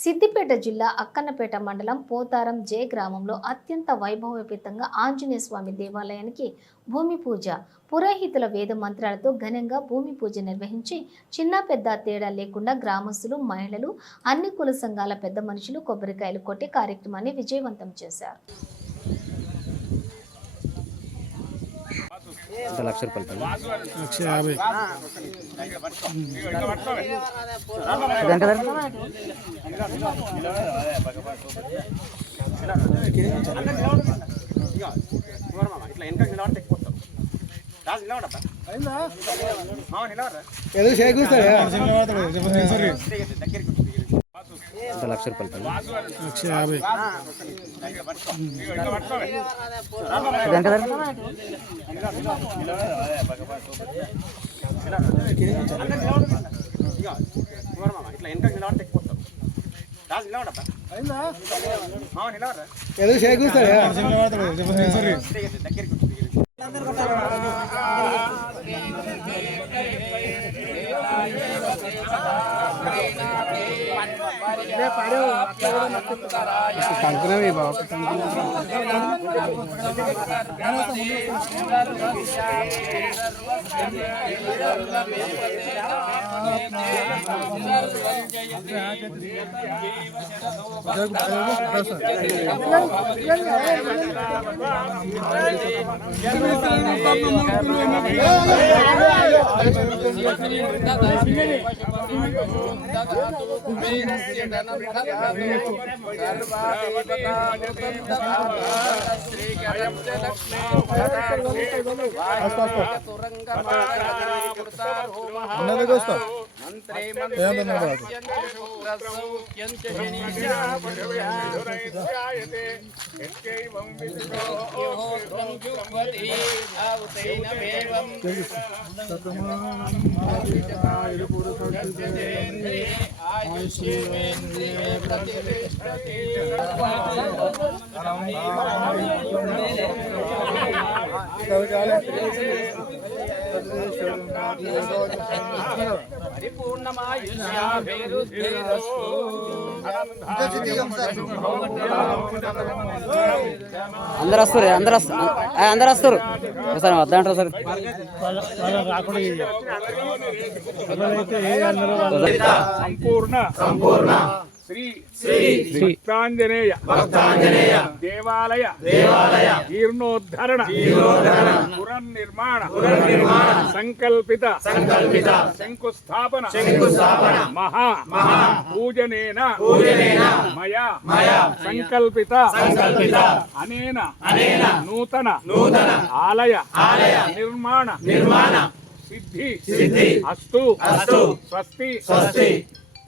సిద్దిపేట జిల్లా అక్కన్నపేట మండలం పోతారం జే గ్రామంలో అత్యంత వైభవోపేతంగా ఆంజనేయ స్వామి దేవాలయానికి భూమి పూజ పురోహితుల వేద మంత్రాలతో ఘనంగా భూమి పూజ నిర్వహించి చిన్న పెద్ద తేడా లేకుండా గ్రామస్తులు మహిళలు అన్ని కుల సంఘాల పెద్ద మనుషులు కొబ్బరికాయలు కొట్టి కార్యక్రమాన్ని విజయవంతం చేశారు. అందరు వస్తారు ఒకసారి వద్దంటారు సార్. సంపూర్ణ శ్రీ భక్తాంజనేయ దేవాలయ జీర్ణోద్ధరణ పునర్నిర్మాణ సంకల్పిత శంకుస్థాపన మహా పూజనేన మయా సంకల్పిత అనేన నూతన ఆలయ నిర్మాణ సిద్ధి అస్తు స్వస్తి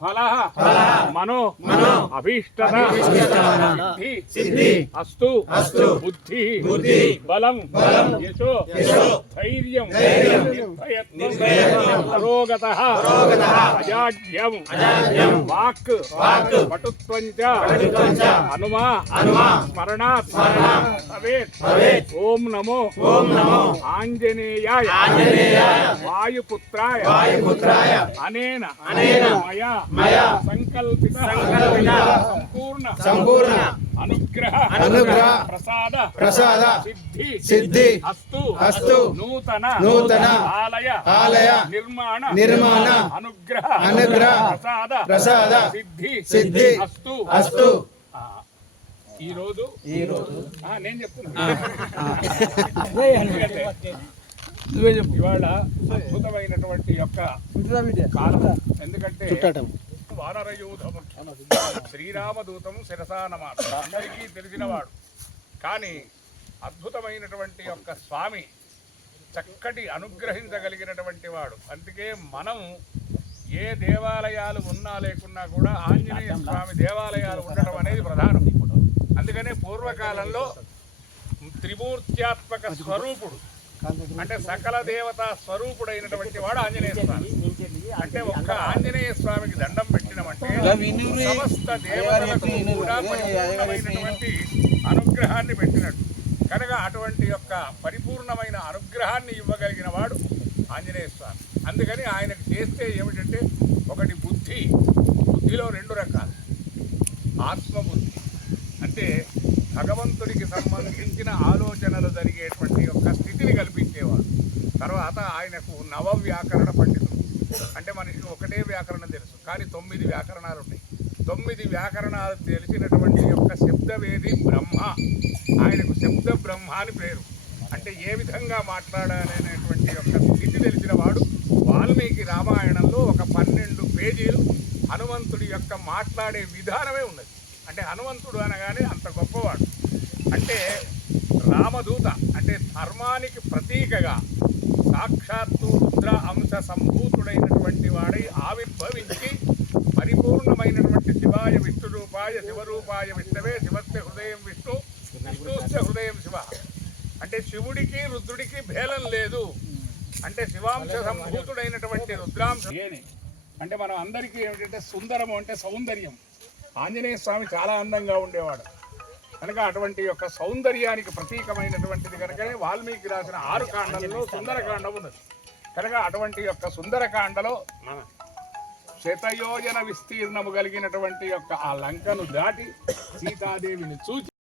ఫలః మనో అభీష్టత సిద్ధి అస్తు బుద్ధి బలం యశో ధైర్యం అరోగతః అజాడ్యం వాక్ పటుత్వం చ హనుమా స్మరణాత్ భవేత్. ఓం నమో ఆంజనేయాయ వాయుపుత్రాయ అనేన మయా సంకల్పిత సంపూర్ణ అనుగ్రహ ప్రసాద సిద్ధి అస్తు నూతన ఆలయ నిర్మాణ అనుగ్రహ ప్రసాద సిద్ధి అస్తు. ఈ రోజు నేను చెప్తున్నా ఇవాళ అద్భుతమైనటువంటి యొక్క కాలం. ఎందుకంటే వానరయూధము శ్రీరామదూతం శిరసా నమామి అందరికీ తెలిసినవాడు. కానీ అద్భుతమైనటువంటి యొక్క స్వామి చక్కటి అనుగ్రహించగలిగినటువంటి వాడు. అందుకే మనం ఏ దేవాలయాలు ఉన్నా లేకున్నా కూడా ఆంజనేయ స్వామి దేవాలయాలు ఉండటం అనేది ప్రధానం. అందుకనే పూర్వకాలంలో త్రిమూర్త్యాత్మక స్వరూపుడు అంటే సకల దేవతా స్వరూపుడైనటువంటి వాడు ఆంజనేయ స్వామి. అంటే ఒక్క ఆంజనేయ స్వామికి దండం పెట్టినమంటే సమస్త దేవతలకు కూడా పరిపూర్ణమైనటువంటి అనుగ్రహాన్ని పెట్టినట్టు. కనుక అటువంటి యొక్క పరిపూర్ణమైన అనుగ్రహాన్ని ఇవ్వగలిగిన వాడు ఆంజనేయ స్వామి. అందుకని ఆయనకు చేస్తే ఏమిటంటే ఒకటి బుద్ధిలో రెండు రకాలు. ఆత్మబుద్ధి అంటే భగవంతుడికి సంబంధించిన ఆలోచనలు జరిగేటువంటి యొక్క స్థితిని కల్పించేవాడు. తర్వాత ఆయనకు నవవ్యాకరణ పండితుడు. అంటే మనకి ఒకటే వ్యాకరణం తెలుసు, కానీ 9 వ్యాకరణాలు ఉన్నాయి. 9 వ్యాకరణాలు తెలిసినటువంటి యొక్క శబ్దవేది బ్రహ్మ. ఆయనకు శబ్ద బ్రహ్మ అని పేరు. అంటే ఏ విధంగా మాట్లాడాలనేటువంటి యొక్క స్థితి తెలిసిన వాడు. వాల్మీకి రామాయణంలో ఒక 12 పేజీలు హనుమంతుడి యొక్క మాట్లాడే విధానమే ఉన్నది. అంటే హనుమంతుడు అనగానే అంత గొప్పవాడు. అంటే రామదూత, అంటే ధర్మానికి ప్రతీకగా సాక్షాత్తు రుద్ర అంశ సంభూతుడైనటువంటి వాడై ఆవిర్భవించి పరిపూర్ణమైనటువంటి శివాయ విష్ణు రూపాయ శివరూపాయ విష్ణవే శివస్య హృదయం విష్ణు విష్ణుస్య హృదయం శివ. అంటే శివుడికి రుద్రుడికి భేదం లేదు. అంటే శివాంశ సంభూతుడైనటువంటి రుద్రాంశ అంటే మనం అందరికీ ఏమిటంటే సుందరము అంటే సౌందర్యం. ఆంజనేయ స్వామి చాలా అందంగా ఉండేవాడు కనుక అటువంటి యొక్క సౌందర్యానికి ప్రతీకమైనటువంటిది కనుకనే వాల్మీకి రాసిన 6 కాండలలో సుందరకాండం ఉన్నది. కనుక అటువంటి యొక్క సుందరకాండలో శతయోజన విస్తీర్ణము కలిగినటువంటి యొక్క ఆ లంకను దాటి సీతాదేవిని చూచి